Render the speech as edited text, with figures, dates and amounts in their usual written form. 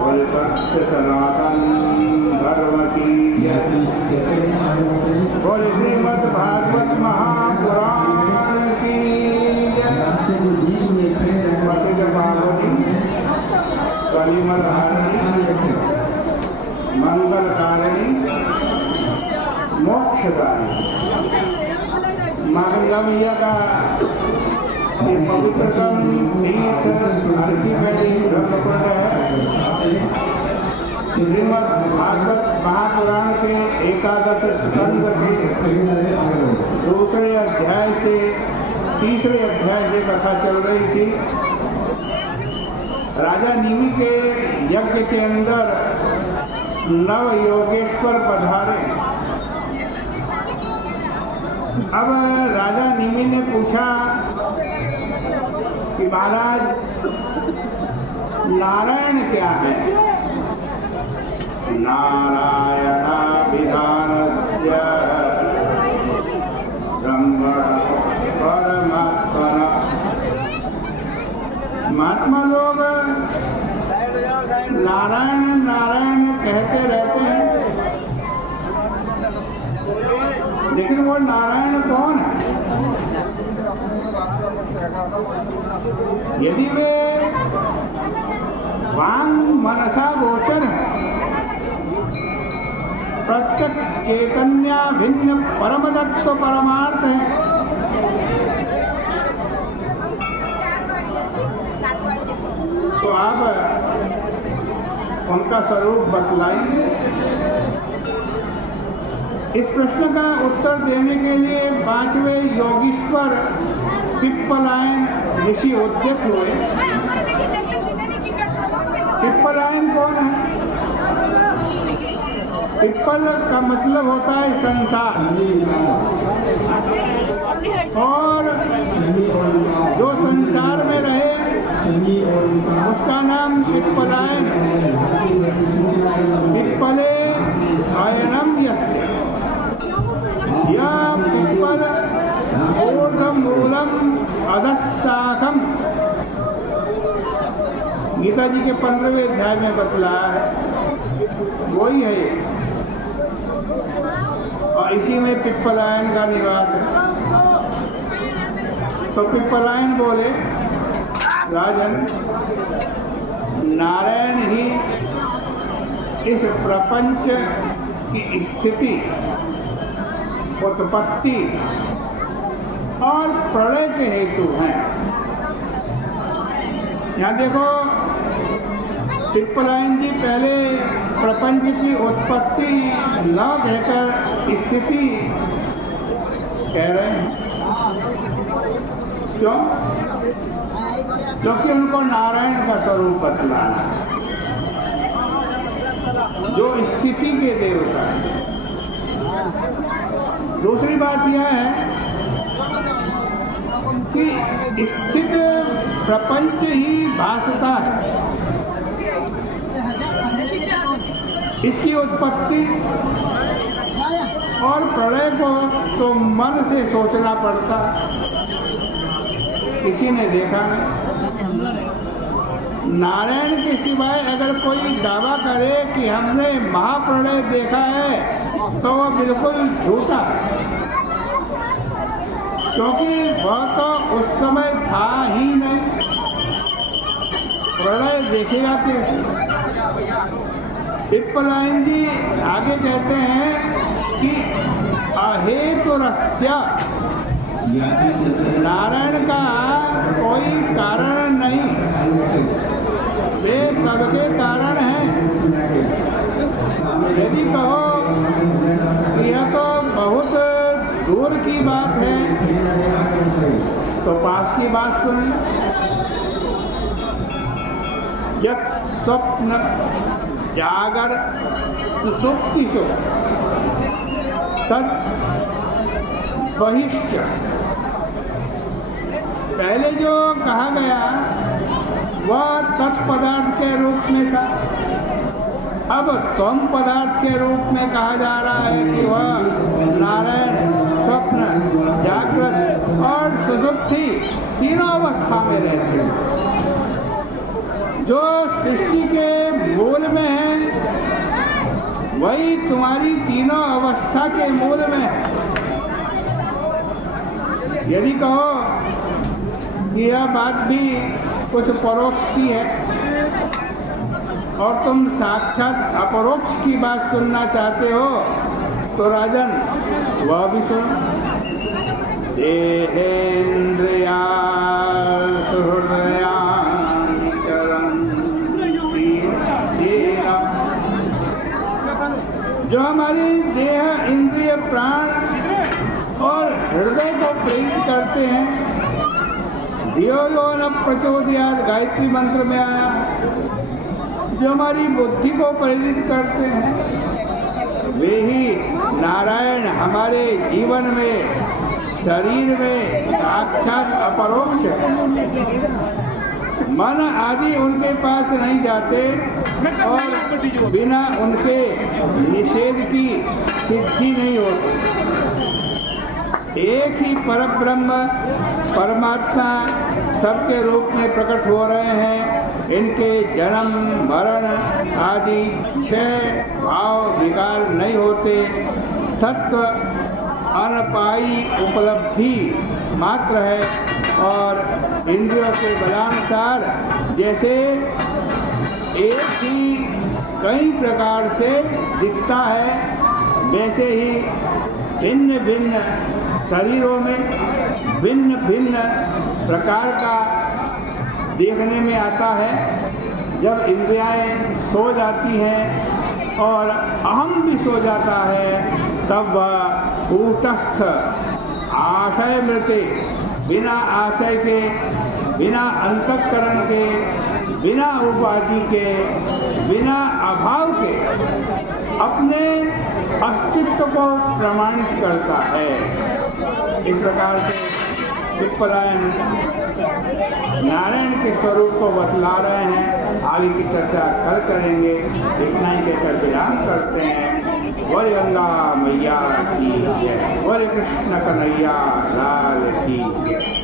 बोल सत्य सनातन धर्म की, बोल श्रीमद् भागवत महापुराण की, पतित पावनी कलिमल हारिणी मंगलकारिणी मोक्षदायिनी मागंगम यदा ये पवित्रतम तीर्थ अर्थिवेणी ब्रह्मकुंड है। श्रीमद् भागवत महापुराण के एकादश स्कंद के दूसरे अध्याय से तीसरे अध्याय से कथा चल रही थी। राजा निमि के यज्ञ के अंदर नव योगेश्वर पधारे। अब राजा निमि ने पूछा कि महाराज नारायण क्या है? नारायणाभिधानस्य ब्रह्मण परमात्मना। महात्मा लोग नारायण नारायण कहते रहते हैं, लेकिन वो नारायण कौन है? यदि वे वांग मनसा गोचर है, प्रत्यक्ष चैतन्य भिन्न परम तत्व परमार्थ है, तो आप उनका स्वरूप बतलाइए। इस प्रश्न का उत्तर देने के लिए 5वें योगीश्वर पिप्पलायन ऋषि उद्यत हुए। पिप्पलायन कौन है? पिप्पल का मतलब होता है संसार, और जो संसार में रहे उसका नाम पिप्पलायन। पिप्पले आयनम यस्य, यह पिप्पल ऊर्ध्वं मूलम अधः शाखम। गीता जी के 15वें अध्याय में बतलाया है, वही है ये। और इसी में पिप्पलायन का निवास है। तो पिप्पलायन बोले, राजन, नारायण ही इस प्रपंच की स्थिति, उत्पत्ति और प्रलय के हेतु हैं। यहाँ देखो, पिप्पलायन जी पहले प्रपंच की उत्पत्ति न कहकर स्थिति कह रहे हैं। क्यों? क्योंकि उनको नारायण का स्वरूप बतलाना है, जो स्थिति के देवता है। दूसरी बात यह है कि स्थित प्रपंच ही भासता है, इसकी उत्पत्ति और प्रलय को तो मन से सोचना पड़ता, किसी ने देखा नहीं। नारायण के सिवाय अगर कोई दावा करे कि हमने महाप्रलय देखा है तो वह बिल्कुल झूठा है, क्योंकि वह तो उस समय था ही नहीं। प्रलय देखेगा कैसे? पिप्पलायन जी आगे कहते हैं कि अहेतुरस्य, नारायण का कोई कारण नहीं, वे सबके कारण हैं। यदि कहो कि यह तो बहुत दूर की बात है, तो पास की बात सुनिए। यत् स्वप्न जागर सुषुप्तिषु सत् बहिश्च। पहले जो कहा गया वह तत्पदार्थ के रूप में था, अब त्वम पदार्थ के रूप में कहा जा रहा है कि वह नारायण स्वप्न, जागृत और सुषुप्ति बुद्धि तीनों अवस्था में रहती है। जो सृष्टि के मूल में है वही तुम्हारी तीनों अवस्था के मूल में है। यदि कहो कि यह बात भी कुछ परोक्ष की है और तुम साक्षात अपरोक्ष की बात सुनना चाहते हो तो राजन वह भी सुनो। देहेन्द्रिया सुहृदया जो हमारी देह, इंद्रिय, प्राण और हृदय को प्रेरित करते हैं। धियो यो न प्रचोदयात् गायत्री मंत्र में आया, जो हमारी बुद्धि को प्रेरित करते हैं वे ही नारायण हमारे जीवन में, शरीर में साक्षात अपरोक्ष है। मन आदि उनके पास नहीं जाते और बिना उनके निषेध की सिद्धि नहीं होती। एक ही परब्रह्म परमात्मा सबके रूप में प्रकट हो रहे हैं। इनके जन्म मरण आदि क्षय भाव विकार नहीं होते। सत्व अनपाई उपलब्धि मात्र है और इंद्रियों के बलानुसार जैसे एक ही कई प्रकार से दिखता है वैसे ही भिन्न भिन्न शरीरों में भिन्न भिन्न प्रकार का देखने में आता है। जब इंद्रियाएं सो जाती हैं और अहम भी सो जाता है तब वह कूटस्थ आशय मृते, बिना आशय के, बिना अंतःकरण के, बिना उपाधि के, बिना अभाव के अपने अस्तित्व को प्रमाणित करता है। इस प्रकार से पिप्पलायन नारायण के स्वरूप को बतला रहे हैं। आगे की चर्चा कल करेंगे। इतना ही कहकर विराम करते हैं। बोले गंगा मैया की जय, बोले कृष्ण कन्हैया लाल की जय।